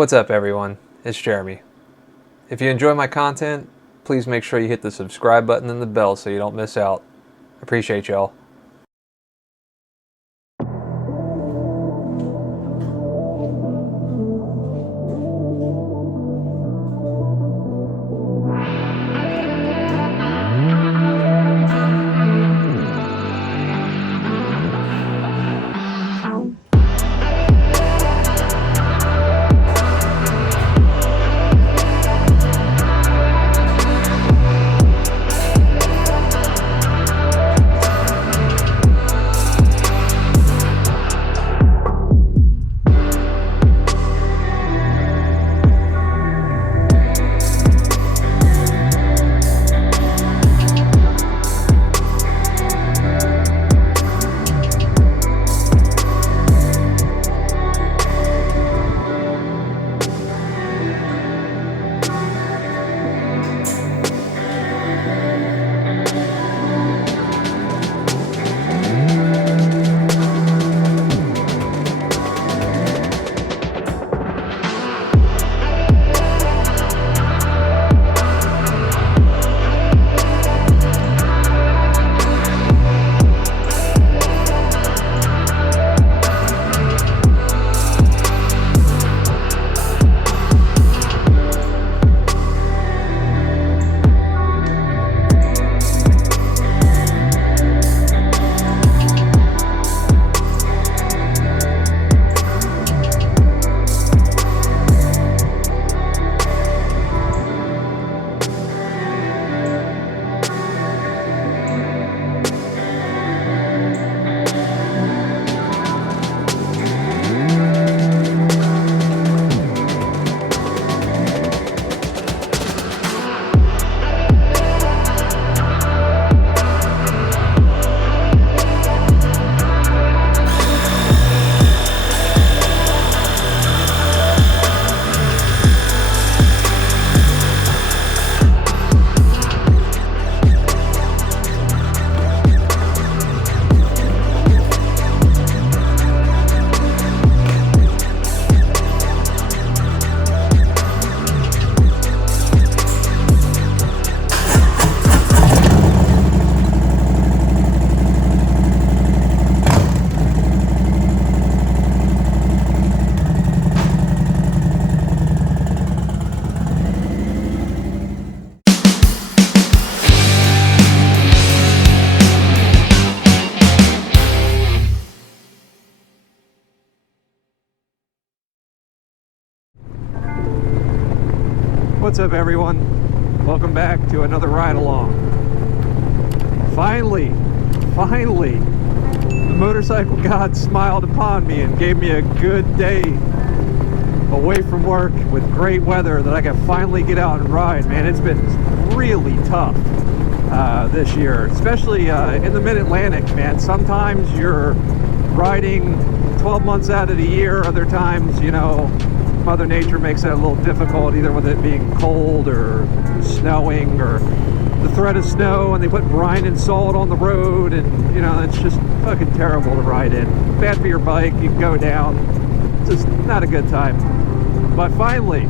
What's up everyone, it's Jeremy. If you enjoy my content, please make sure you hit the subscribe button and the bell so you don't miss out. Appreciate y'all. What's up everyone? Welcome back to another ride along. Finally, the motorcycle god smiled upon me and gave me a good day away from work with great weather that I can finally get out and ride. Man, it's been really tough this year, especially in the mid-Atlantic, man. Sometimes you're riding 12 months out of the year, other times, you know, Mother Nature makes it a little difficult, either with it being cold or snowing or the threat of snow, and they put brine and salt on the road, and you know, it's just fucking terrible to ride in. Bad for your bike, you can go down. It's just not a good time. But finally,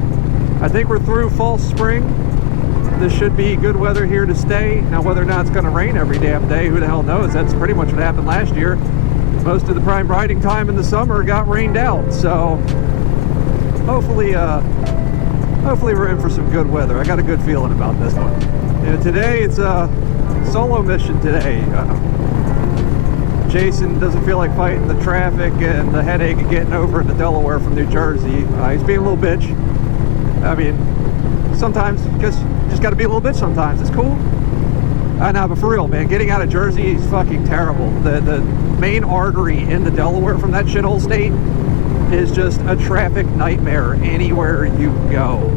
I think we're through fall, spring. This should be good weather here to stay. Now, whether or not it's going to rain every damn day, who the hell knows? That's pretty much what happened last year. Most of the prime riding time in the summer got rained out, so hopefully we're in for some good weather. I got a good feeling about this one. And today it's a solo mission today. Jason doesn't feel like fighting the traffic and the headache of getting over into Delaware from New Jersey. He's being a little bitch. I mean, sometimes you just got to be a little bitch sometimes. It's cool. I know, but for real, man, getting out of Jersey is fucking terrible. The main artery into Delaware from that shithole state is just a traffic nightmare anywhere you go.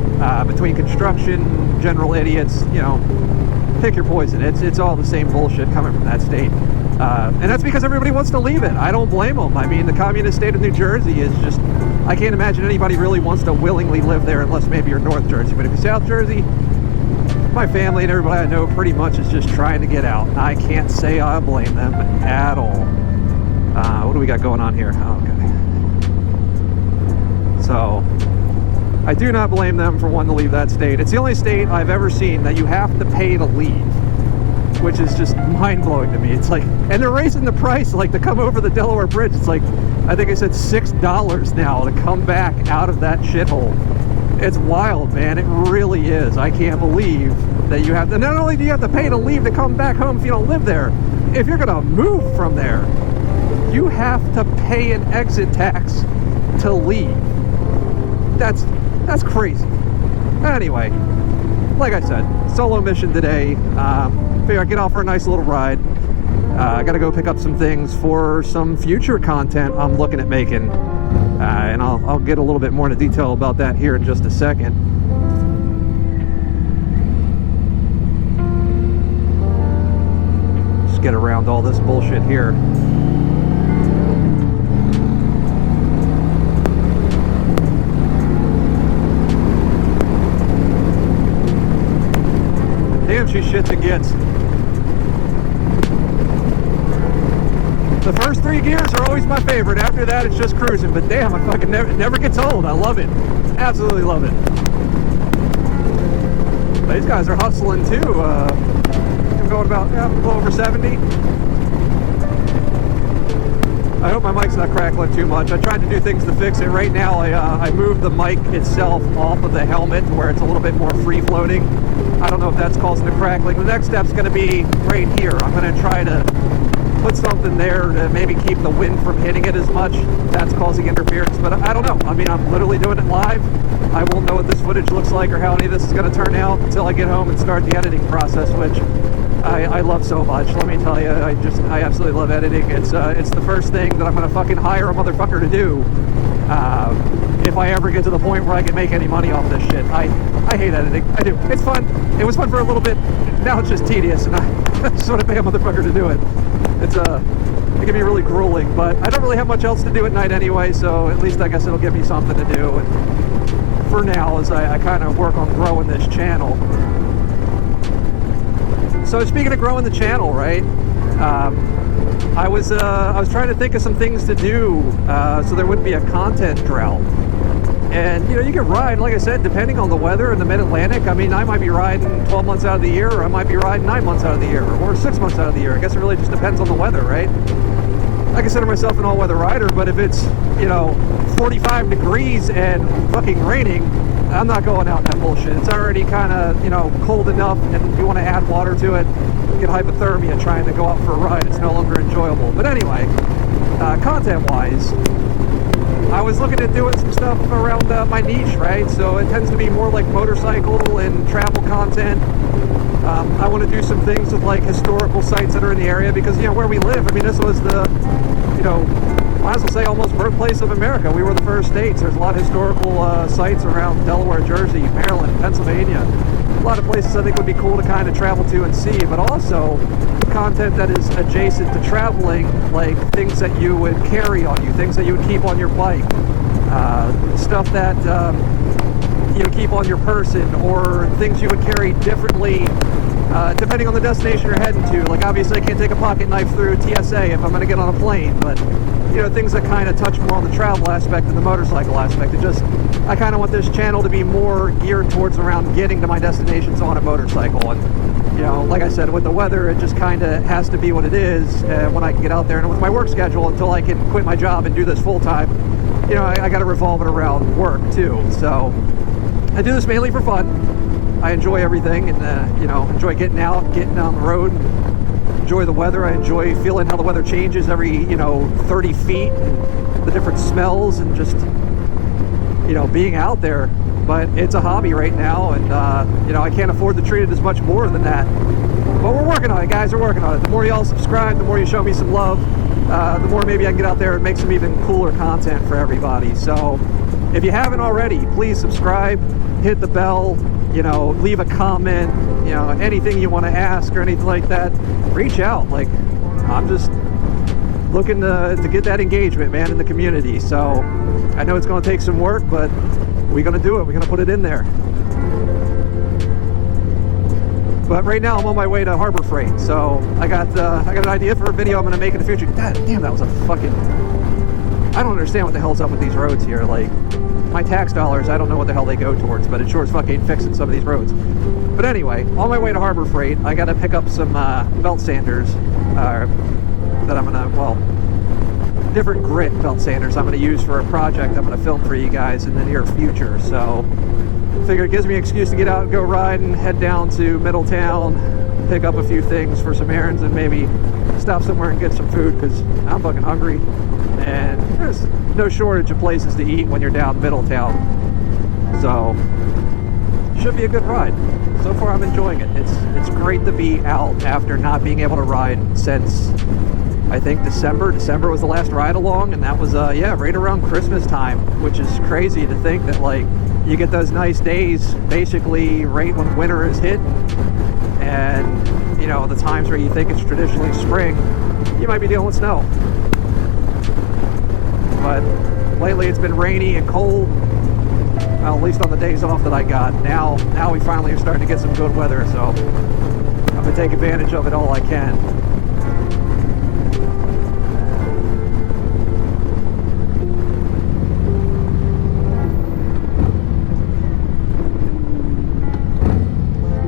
Between construction, general idiots, you know, pick your poison. It's all the same bullshit coming from that state. And that's because everybody wants to leave it. I don't blame them. I mean, the communist state of New Jersey is just, I can't imagine anybody really wants to willingly live there unless maybe you're North Jersey. But if you're South Jersey, my family and everybody I know pretty much is just trying to get out. I can't say I blame them at all. What do we got going on here? Oh, okay. So, I do not blame them for wanting to leave that state. It's the only state I've ever seen that you have to pay to leave, which is just mind-blowing to me. It's like, and they're raising the price, like to come over the Delaware Bridge. It's like, I think I said $6 now to come back out of that shithole. It's wild, man. It really is. I can't believe that you have to, not only do you have to pay to leave to come back home if you don't live there, if you're gonna move from there, you have to pay an exit tax to leave. That's crazy. Anyway, like I said, solo mission today. Figure I'd get off for a nice little ride. I gotta go pick up some things for some future content I'm looking at making. And I'll get a little bit more into detail about that here in just a second. Just get around all this bullshit here. Damn, she shits and gets. The first 3 gears are always my favorite. After that, it's just cruising. But damn, I fucking it never gets old. I love it. Absolutely love it. These guys are hustling too. I'm going about a little over 70. I hope my mic's not crackling too much. I tried to do things to fix it. Right now, I moved the mic itself off of the helmet where it's a little bit more free floating. I don't know if that's causing the crackling. The next step's going to be right here. I'm going to try to put something there to maybe keep the wind from hitting it as much. That's causing interference, but I don't know. I mean, I'm literally doing it live. I won't know what this footage looks like or how any of this is going to turn out until I get home and start the editing process, which I love so much. Let me tell you, I absolutely love editing. It's the first thing that I'm going to fucking hire a motherfucker to do if I ever get to the point where I can make any money off this shit. I hate editing. I do. It's fun. It was fun for a little bit. Now it's just tedious, and I just want to pay a motherfucker to do it. It can be really grueling, but I don't really have much else to do at night anyway, so at least I guess it'll give me something to do. And for now, as I kind of work on growing this channel. So speaking of growing the channel, right? I was trying to think of some things to do so there wouldn't be a content drought. And you know, you can ride, like I said, depending on the weather in the mid-Atlantic. I mean, I might be riding 12 months out of the year, or I might be riding 9 months out of the year, or 6 months out of the year. I guess it really just depends on the weather, right? I consider myself an all-weather rider, but if it's, you know, 45 degrees and fucking raining, I'm not going out in that bullshit. It's already kind of, you know, cold enough, and you want to add water to it, get hypothermia trying to go out for a ride. It's no longer enjoyable. But anyway, content-wise, I was looking at doing some stuff around my niche, right? So it tends to be more like motorcycle and travel content. I want to do some things with like historical sites that are in the area because, you know, where we live, I mean, this was the, you know, might as well say almost birthplace of America. We were the first states. There's a lot of historical sites around Delaware, Jersey, Maryland, Pennsylvania. A lot of places I think would be cool to kind of travel to and see, but also content that is adjacent to traveling, like things that you would carry on you, things that you would keep on your bike, stuff that you keep on your person, or things you would carry differently depending on the destination you're heading to. Like obviously I can't take a pocket knife through TSA if I'm going to get on a plane, but you know, things that kind of touch more on the travel aspect than the motorcycle aspect. I kind of want this channel to be more geared towards around getting to my destinations on a motorcycle. And you know, like I said, with the weather, it just kind of has to be what it is when I can get out there. And with my work schedule, until I can quit my job and do this full time, you know, I got to revolve it around work too. So I do this mainly for fun. I enjoy everything, and you know, enjoy getting out, getting on the road, enjoy the weather. I enjoy feeling how the weather changes every, you know, 30 feet, and the different smells, and just, you know, being out there. But it's a hobby right now, and you know, I can't afford to treat it as much more than that. But we're working on it, guys. We're working on it. The more y'all subscribe, the more you show me some love, the more maybe I can get out there and make some even cooler content for everybody. So if you haven't already, please subscribe, hit the bell, you know, leave a comment, you know, anything you want to ask or anything like that, reach out. Like, I'm just looking to get that engagement, man, in the community. So I know it's going to take some work, but we're going to do it. We're going to put it in there. But right now I'm on my way to Harbor Freight, so I got an idea for a video I'm going to make in the future. God damn, that was a fucking... I don't understand what the hell's up with these roads here. Like, my tax dollars, I don't know what the hell they go towards, but it sure as fuck ain't fixing some of these roads. But anyway, on my way to Harbor Freight, I gotta pick up some belt sanders that I'm gonna, well, different grit belt sanders I'm gonna use for a project I'm gonna film for you guys in the near future. So figure it gives me an excuse to get out and go ride and head down to Middletown, pick up a few things for some errands, and maybe stop somewhere and get some food, because I'm fucking hungry and there's no shortage of places to eat when you're down Middletown. So should be a good ride. So far I'm enjoying it. It's great to be out after not being able to ride since I think December was the last ride along, and that was yeah, right around Christmas time, which is crazy to think that like you get those nice days basically right when winter is hit, and you know, the times where you think it's traditionally spring, you might be dealing with snow. But lately it's been rainy and cold, well, at least on the days off that I got. Now we finally are starting to get some good weather, so I'm gonna take advantage of it all I can.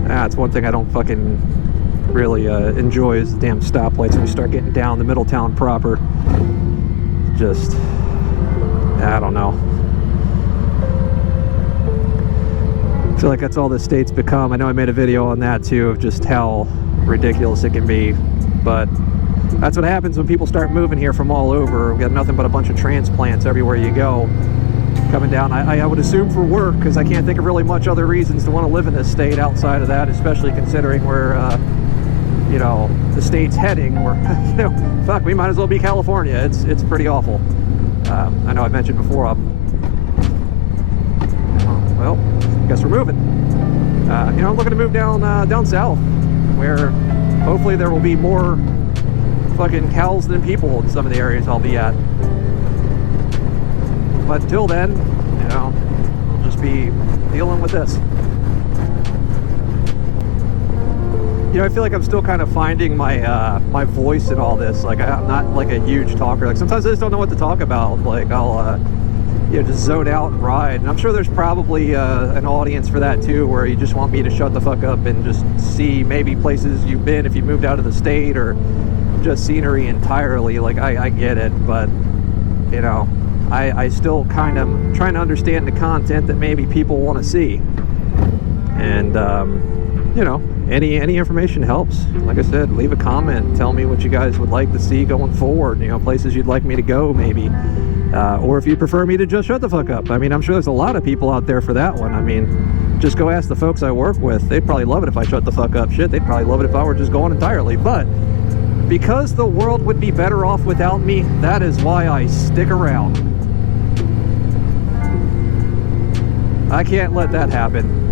That's one thing I don't fucking really enjoy, is the damn stoplights when you start getting down the Middletown proper. Just, I don't know. I feel like that's all the state's become. I know I made a video on that too, of just how ridiculous it can be, but that's what happens when people start moving here from all over. We got nothing but a bunch of transplants everywhere you go coming down. I would assume for work, because I can't think of really much other reasons to want to live in this state outside of that, especially considering where you know, the state's heading. Where you know, fuck, we might as well be California. It's pretty awful. I know I mentioned before, well, guess we're moving. You know, I'm looking to move down south, where hopefully there will be more fucking cows than people in some of the areas I'll be at. But until then, you know, we'll just be dealing with this. You know, I feel like I'm still kind of finding my my voice in all this. Like, I'm not like a huge talker. Like, sometimes I just don't know what to talk about. Like, I'll you know, just zone out and ride. And I'm sure there's probably an audience for that too, where you just want me to shut the fuck up and just see maybe places you've been if you moved out of the state, or just scenery entirely. Like, I get it, but you know, I still kind of trying to understand the content that maybe people want to see. And you know, any information helps. Like I said, leave a comment, tell me what you guys would like to see going forward, you know, places you'd like me to go maybe, or if you prefer me to just shut the fuck up. I mean, I'm sure there's a lot of people out there for that one. I mean, just go ask the folks I work with. They'd probably love it if I shut the fuck up. Shit, they'd probably love it if I were just going entirely. But because the world would be better off without me, that is why I stick around. I can't let that happen.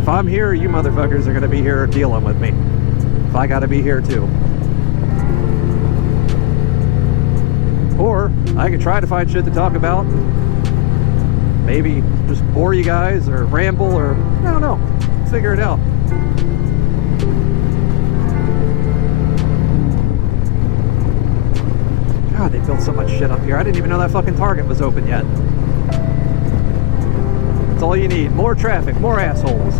If I'm here, you motherfuckers are gonna be here dealing with me. If I gotta be here too. Or I could try to find shit to talk about. Maybe just bore you guys, or ramble, or I don't know. Figure it out. God, they built so much shit up here. I didn't even know that fucking Target was open yet. That's all you need. More traffic, more assholes.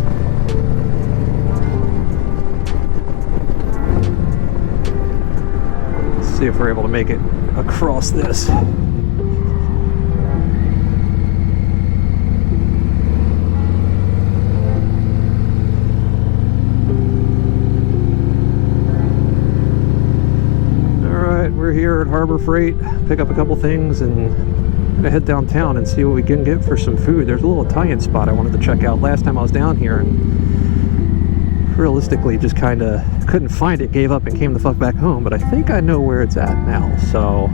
Let's see if we're able to make it across this. Alright, we're here at Harbor Freight. Pick up a couple things and gonna head downtown and see what we can get for some food. There's a little Italian spot I wanted to check out last time I was down here, and realistically just kind of couldn't find it, gave up and came the fuck back home. But I think I know where it's at now, so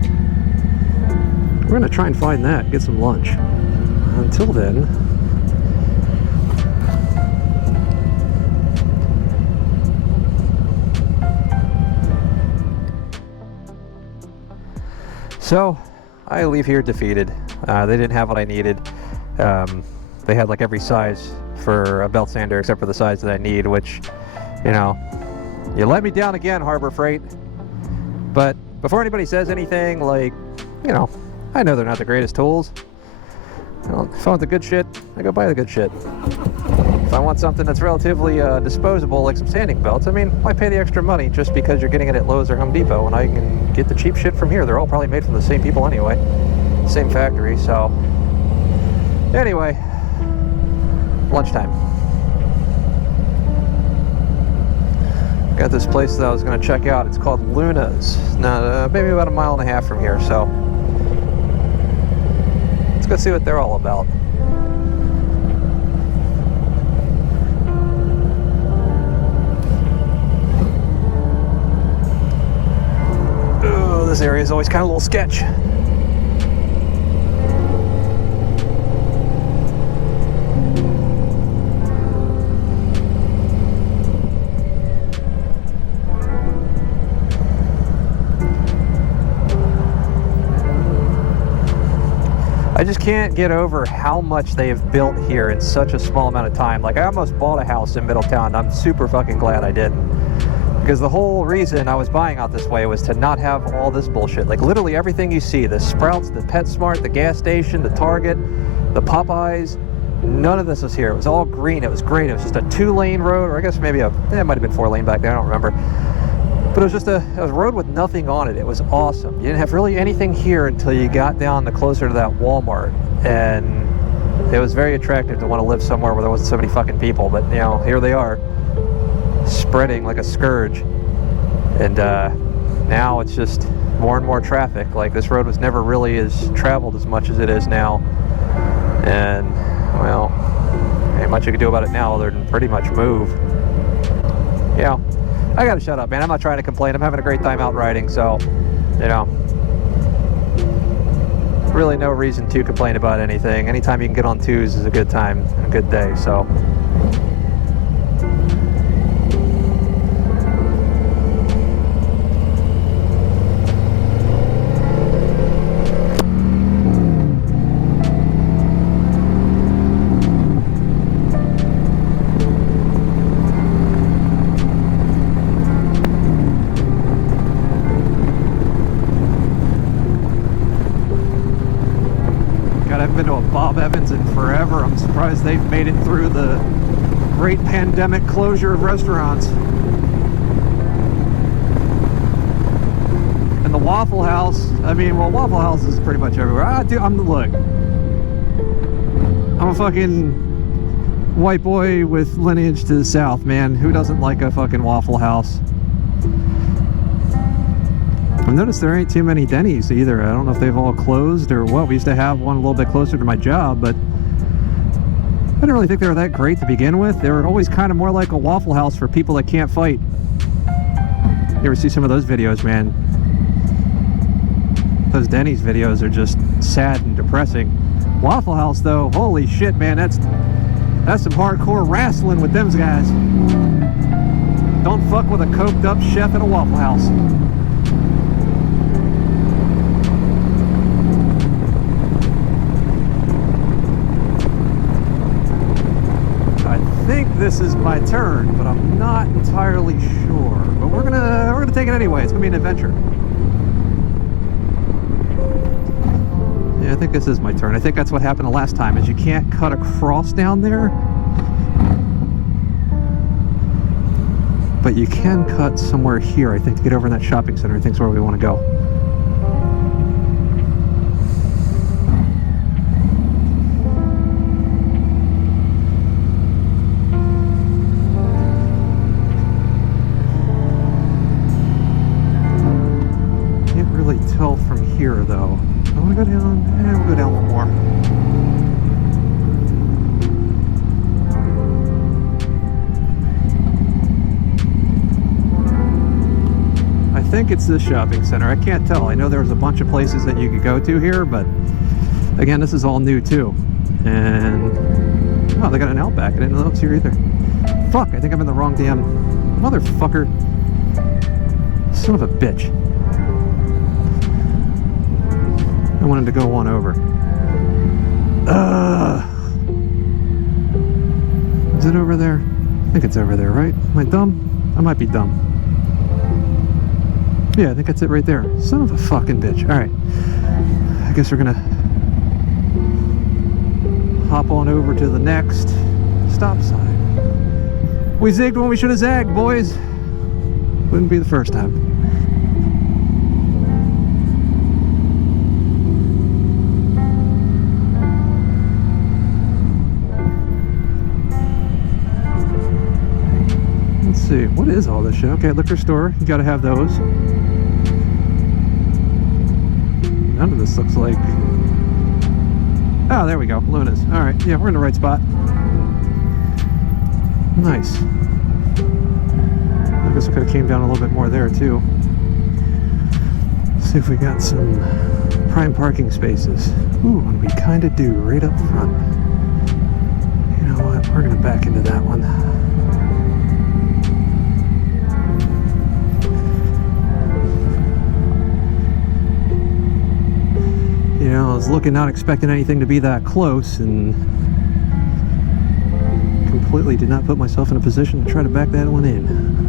we're gonna try and find that, get some lunch. Until then, so I leave here defeated. They didn't have what I needed. They had like every size for a belt sander except for the size that I need, which, you know, you let me down again, Harbor Freight. But before anybody says anything, like, you know, I know they're not the greatest tools, Well, if I want the good shit, I go buy the good shit. If I want something that's relatively disposable, like some sanding belts, I mean, why pay the extra money just because you're getting it at Lowe's or Home Depot when I can get the cheap shit from here? They're all probably made from the same people anyway. Same factory, so... Anyway, lunchtime. Got this place that I was going to check out. It's called Luna's. Now, maybe about 1.5 miles from here, so... Let's go see what they're all about. Oh, this area is always kind of a little sketch. I just can't get over how much they have built here in such a small amount of time. Like, I almost bought a house in Middletown. I'm super fucking glad I didn't. Because the whole reason I was buying out this way was to not have all this bullshit. Like, literally everything you see, the Sprouts, the PetSmart, the gas station, the Target, the Popeyes, none of this was here. It was all green. It was great. It was just a 2-lane road, or I guess maybe it might have been 4-lane back there. I don't remember. But it was just a road with nothing on it. It was awesome. You didn't have really anything here until you got down closer to that Walmart. And it was very attractive to want to live somewhere where there wasn't so many fucking people. But, you know, here they are, spreading like a scourge. And now it's just more and more traffic. Like, this road was never really as traveled as much as it is now. And, well, ain't much you can do about it now other than pretty much move. Yeah. I gotta shut up, man. I'm not trying to complain. I'm having a great time out riding, so, you know, really no reason to complain about anything. Anytime you can get on twos is a good time and a good day, so. Bob Evans in forever. I'm surprised they've made it through the great pandemic closure of restaurants. And the Waffle House, I mean, well, Waffle House is pretty much everywhere. Look, I'm a fucking white boy with lineage to the south, man. Who doesn't like a fucking Waffle House? I've noticed there ain't too many Denny's either. I don't know if they've all closed or what. We used to have one a little bit closer to my job, but I didn't really think they were that great to begin with. They were always kind of more like a Waffle House for people that can't fight. You ever see some of those videos, man? Those Denny's videos are just sad and depressing. Waffle House, though, holy shit, man, that's some hardcore wrestling with them guys. Don't fuck with a coked up chef at a Waffle House. I think this is my turn, but I'm not entirely sure. But we're gonna take it anyway. It's gonna be an adventure. Yeah, I think this is my turn. I think that's what happened the last time, is you can't cut across down there. But you can cut somewhere here, I think, to get over in that shopping center. I think is where we want to go. Can't really tell from here, though. I want to go down. We'll go down one more. I think it's this shopping center. I can't tell. I know there was a bunch of places that you could go to here, but again, this is all new too. And oh, they got an Outback. I didn't know it was here either. Fuck, I think I'm in the wrong damn motherfucker. Son of a bitch. I wanted to go one over. Is it over there? I think it's over there, right? Am I dumb? I might be dumb. Yeah, I think that's it right there. Son of a fucking bitch. Alright. I guess we're gonna hop on over to the next stop sign. We zigged when we should have zagged, boys. Wouldn't be the first time. Let's see, what is all this shit? Okay, liquor store, you gotta have those. None of this looks like... Oh, there we go, Luna's. Alright, yeah, we're in the right spot. Nice. I guess we could have came down a little bit more there, too. See if we got some prime parking spaces. Ooh, and we kind of do, right up front. You know what, we're gonna back into that one. You know, I was looking, not expecting anything to be that close, and completely did not put myself in a position to try to back that one in.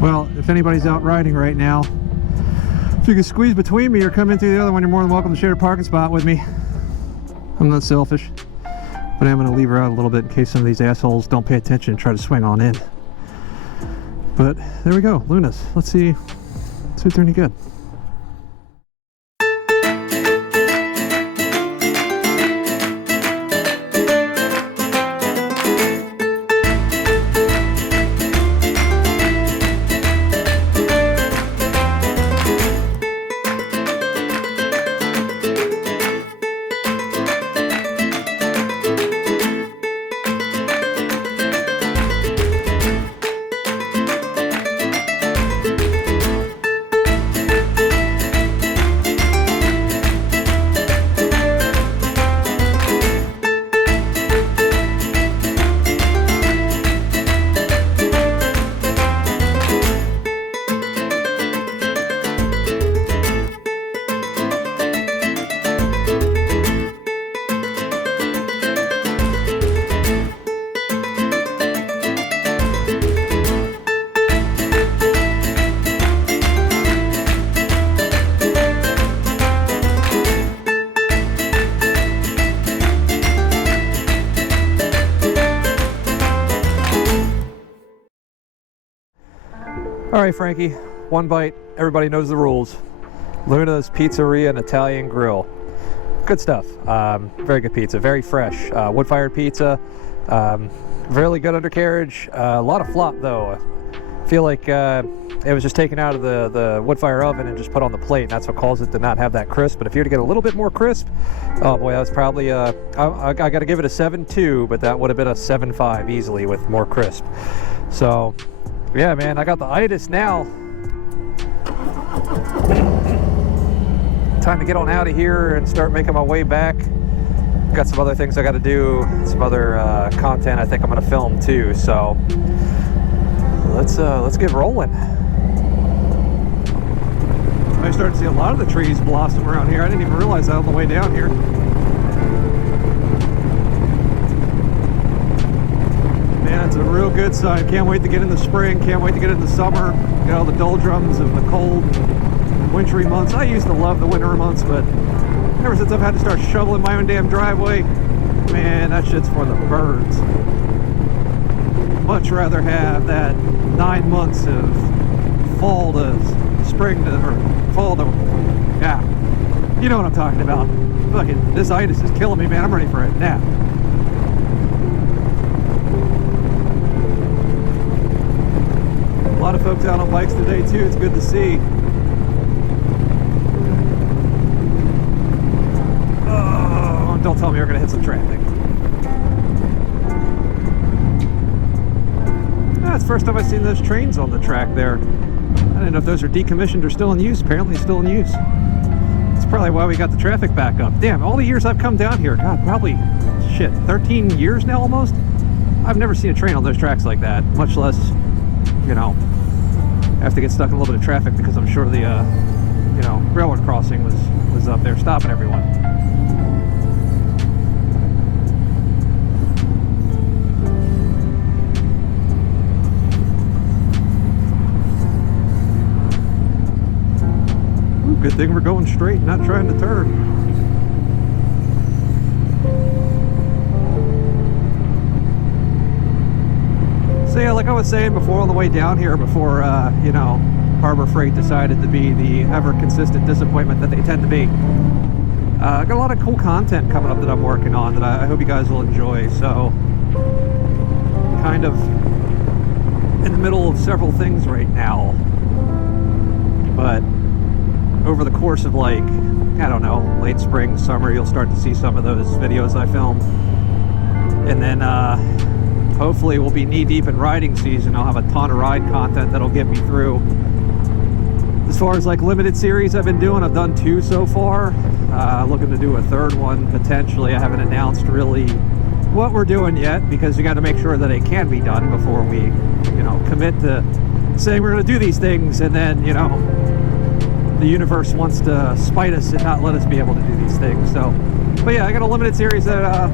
Well, if anybody's out riding right now, if you can squeeze between me or come in through the other one, you're more than welcome to share a parking spot with me. I'm not selfish, but I'm going to leave her out a little bit in case some of these assholes don't pay attention and try to swing on in. But there we go, Luna's. Let's see if they're any good. Alright, Frankie, one bite, everybody knows the rules. Luna's Pizzeria and Italian Grill. Good stuff. Very good pizza, very fresh. Wood-fired pizza, really good undercarriage. A lot of flop though. I feel like it was just taken out of the wood-fire oven and just put on the plate, and that's what caused it to not have that crisp. But if you were to get a little bit more crisp, oh boy, that was probably, I got to give it a 7.2, but that would have been a 7.5 easily with more crisp. So, yeah, man, I got the itis now. Time to get on out of here and start making my way back. Got some other things I got to do, some other content I think I'm going to film too. So let's get rolling. I started to see a lot of the trees blossom around here. I didn't even realize that on the way down here. Man, it's a real good sign. Can't wait to get into spring. Can't wait to get into summer. Get all the doldrums of the cold, wintry months. I used to love the winter months, but ever since I've had to start shoveling my own damn driveway, man, that shit's for the birds. Much rather have that 9 months of fall to spring to, or fall to, yeah, you know what I'm talking about. Fucking, this itis is killing me, man. I'm ready for a nap. A lot of folks out on bikes today too. It's good to see. Oh, don't tell me you're gonna hit some traffic. That's the first time I've seen those trains on the track there. I didn't know if those are decommissioned or still in use. Apparently still in use. That's probably why we got the traffic back up. Damn, all the years I've come down here, God, probably, shit, 13 years now almost? I've never seen a train on those tracks like that, much less, you know, have to get stuck in a little bit of traffic because I'm sure the you know, railroad crossing was up there stopping everyone. Ooh, good thing we're going straight, not trying to turn. So yeah, like I was saying before on the way down here, before, you know, Harbor Freight decided to be the ever-consistent disappointment that they tend to be. I got a lot of cool content coming up that I'm working on that I hope you guys will enjoy. So, kind of in the middle of several things right now. But over the course of, like, I don't know, late spring, summer, you'll start to see some of those videos I filmed. And then, hopefully we'll be knee-deep in riding season. I'll have a ton of ride content that'll get me through. As far as like limited series I've been doing, I've done 2 so far. Looking to do a 3rd one potentially. I haven't announced really what we're doing yet because we got to make sure that it can be done before we, you know, commit to saying we're going to do these things and then, you know, the universe wants to spite us and not let us be able to do these things. So, but yeah, I got a limited series that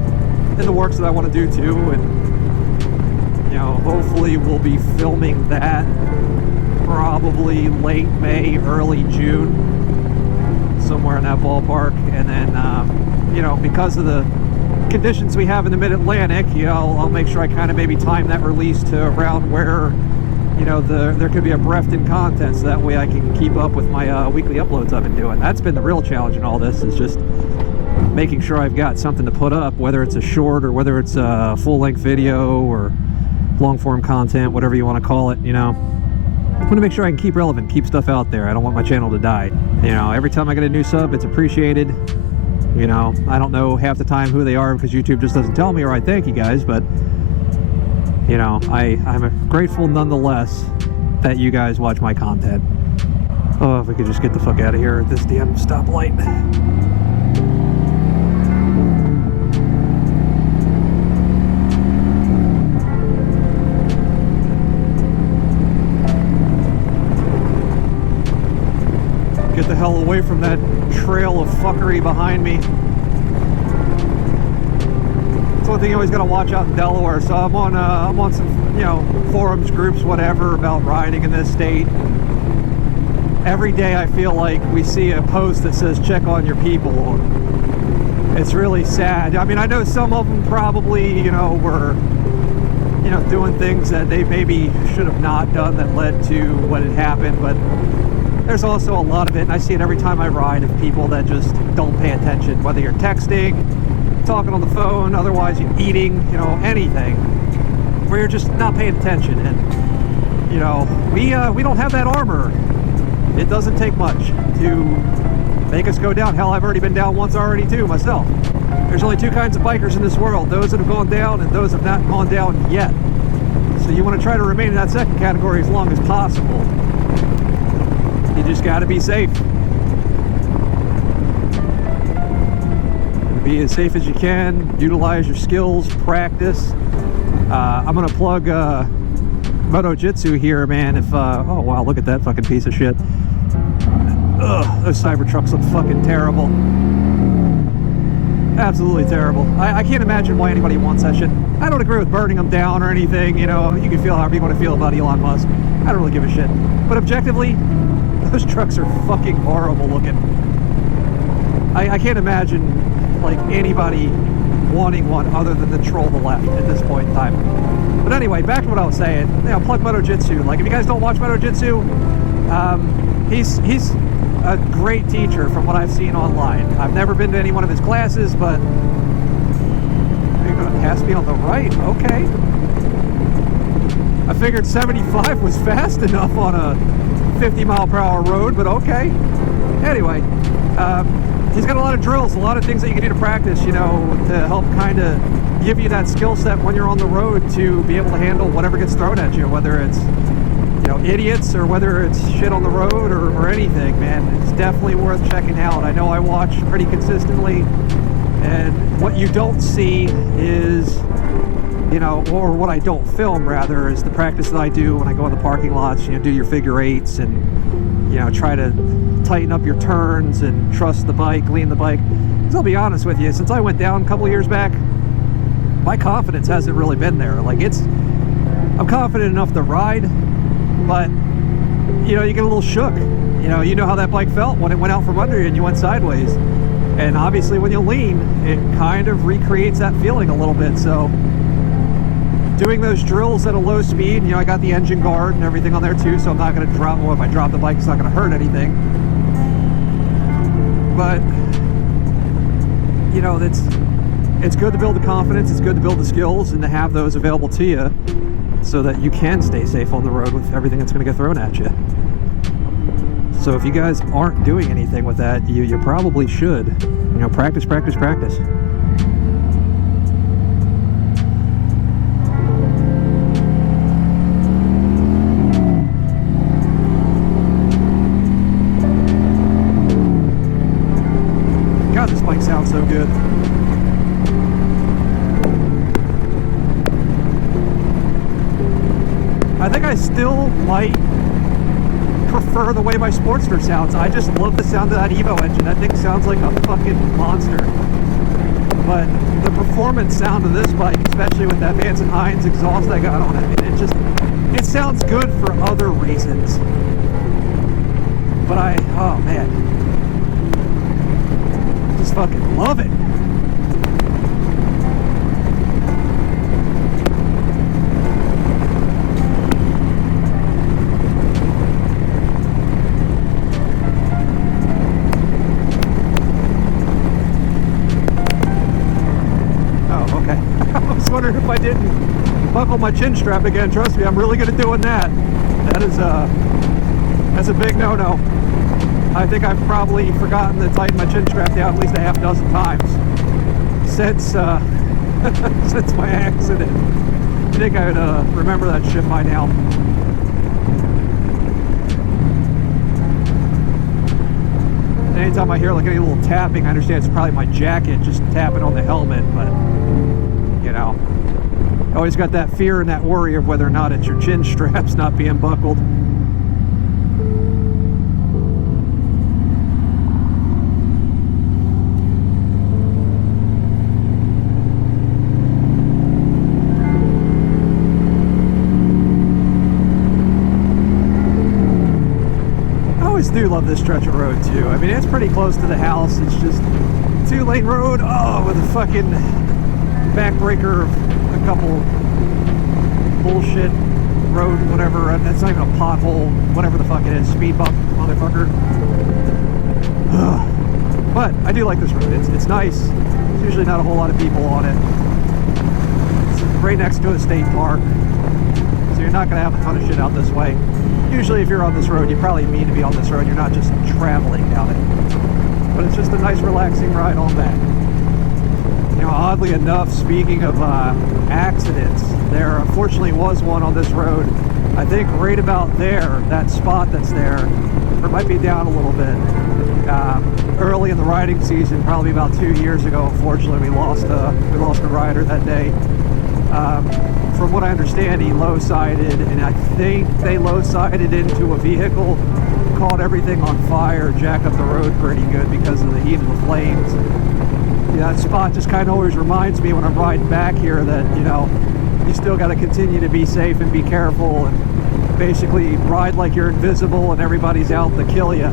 in the works that I want to do too, and you know, hopefully we'll be filming that probably late May, early June, somewhere in that ballpark. And then, you know, because of the conditions we have in the Mid-Atlantic, you know, I'll make sure I kind of maybe time that release to around where, you know, there could be a breadth in content, so that way I can keep up with my weekly uploads I've been doing. That's been the real challenge in all this, is just making sure I've got something to put up, whether it's a short or whether it's a full-length video or long-form content, whatever you want to call it, you know. I want to make sure I can keep relevant, keep stuff out there. I don't want my channel to die. You know, every time I get a new sub, it's appreciated. You know, I don't know half the time who they are because YouTube just doesn't tell me, or I thank you guys, but you know, I'm grateful nonetheless that you guys watch my content. Oh, if we could just get the fuck out of here at this damn stoplight. Get the hell away from that trail of fuckery behind me. That's one thing you always got to watch out in Delaware. So I'm on some, you know, forums, groups, whatever, about riding in this state. Every day I feel like we see a post that says check on your people. It's really sad. I mean, I know some of them probably, you know, were, you know, doing things that they maybe should have not done that led to what had happened, but there's also a lot of it, and I see it every time I ride, of people that just don't pay attention, whether you're texting, talking on the phone, otherwise you're eating, you know, anything, where you're just not paying attention. And you know, we don't have that armor. It doesn't take much to make us go down. Hell, I've already been down once already too, myself. There's only 2 kinds of bikers in this world, those that have gone down and those that have not gone down yet. So you want to try to remain in that second category as long as possible. You just got to be safe. Be as safe as you can. Utilize your skills. Practice. I'm gonna plug Motojitsu here, man. If oh wow, look at that fucking piece of shit. Ugh, those Cybertrucks look fucking terrible. Absolutely terrible. I can't imagine why anybody wants that shit. I don't agree with burning them down or anything. You know, you can feel however you want to feel about Elon Musk. I don't really give a shit. But objectively, those trucks are fucking horrible looking. I can't imagine, like, anybody wanting one other than to troll the left at this point in time. But anyway, back to what I was saying. You know, plug Motojitsu. Like, if you guys don't watch Motojitsu, he's a great teacher from what I've seen online. I've never been to any one of his classes, but you're gonna pass me on the right? Okay. I figured 75 was fast enough on a 50-mile-per-hour road, but okay. Anyway, he's got a lot of drills, a lot of things that you can do to practice, you know, to help kind of give you that skill set when you're on the road to be able to handle whatever gets thrown at you, whether it's, you know, idiots or whether it's shit on the road or anything, man. It's definitely worth checking out. I know I watch pretty consistently, and what you don't see is, you know, or what I don't film rather, is the practice that I do when I go in the parking lots, you know, do your figure eights and, you know, try to tighten up your turns and trust the bike, lean the bike. Because I'll be honest with you, since I went down a couple years back, my confidence hasn't really been there. Like, I'm confident enough to ride, but you know, you get a little shook. You know how that bike felt when it went out from under you and you went sideways. And obviously when you lean, it kind of recreates that feeling a little bit. So doing those drills at a low speed, I got the engine guard and everything on there too, so I'm not going to drop, well, if I drop the bike, it's not going to hurt anything. But, it's good to build the confidence, it's good to build the skills, and to have those available to you so that you can stay safe on the road with everything that's going to get thrown at you. So if you guys aren't doing anything with that, you probably should. Practice, practice, practice. God, this bike sounds so good. I think I still might prefer the way my Sportster sounds. I just love the sound of that Evo engine. That thing sounds like a fucking monster. But the performance sound of this bike, especially with that Vance & Hines exhaust I got on it, it sounds good for other reasons. But oh man, I just fucking love it. If I didn't buckle my chin strap again, trust me, I'm really good at doing that. That's a big no-no. I think I've probably forgotten to tighten my chin strap down at least a half dozen times since since my accident. I think I would remember that shit by now. Anytime I hear like any little tapping, I understand it's probably my jacket just tapping on the helmet, but always got that fear and that worry of whether or not it's your chin straps not being buckled. I always do love this stretch of road too. I mean, it's pretty close to the house. It's just 2-lane road, with a fucking backbreaker of a couple bullshit road, whatever. That's not even a pothole, whatever the fuck it is. Speed bump, motherfucker. But I do like this road. It's nice. There's usually not a whole lot of people on it. It's right next to a state park, so you're not going to have a ton of shit out this way. Usually if you're on this road, you probably mean to be on this road. You're not just traveling down it. But it's just a nice relaxing ride on back. Oddly enough, speaking of accidents, there unfortunately was one on this road. I think right about there, that spot that's there, or it might be down a little bit. Early in the riding season, probably about 2 years ago, unfortunately, we lost a rider that day. From what I understand, he low-sided, and I think they low-sided into a vehicle, caught everything on fire, jacked up the road pretty good because of the heat of the flames. That spot just kind of always reminds me when I'm riding back here that, you still got to continue to be safe and be careful and basically ride like you're invisible and everybody's out to kill you.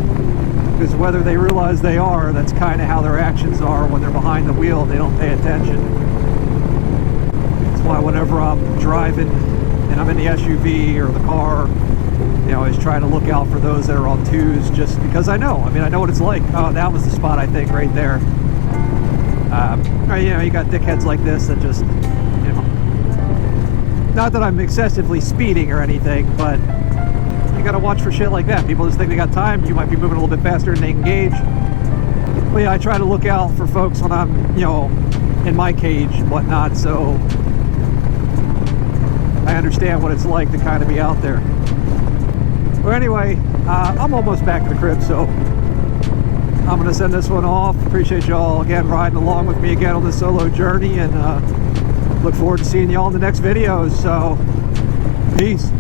Because whether they realize they are, that's kind of how their actions are when they're behind the wheel and they don't pay attention. That's why whenever I'm driving and I'm in the SUV or the car, I always try to look out for those that are on twos, just because I know. I know what it's like. Oh, that was the spot, I think, right there. You got dickheads like this that just, not that I'm excessively speeding or anything, but you got to watch for shit like that. People just think they got time. You might be moving a little bit faster than they can gauge. But yeah, I try to look out for folks when I'm, in my cage and whatnot, so I understand what it's like to kind of be out there. But anyway, I'm almost back to the crib, so I'm going to send this one off. Appreciate y'all again riding along with me again on this solo journey, and look forward to seeing y'all in the next videos. So, peace.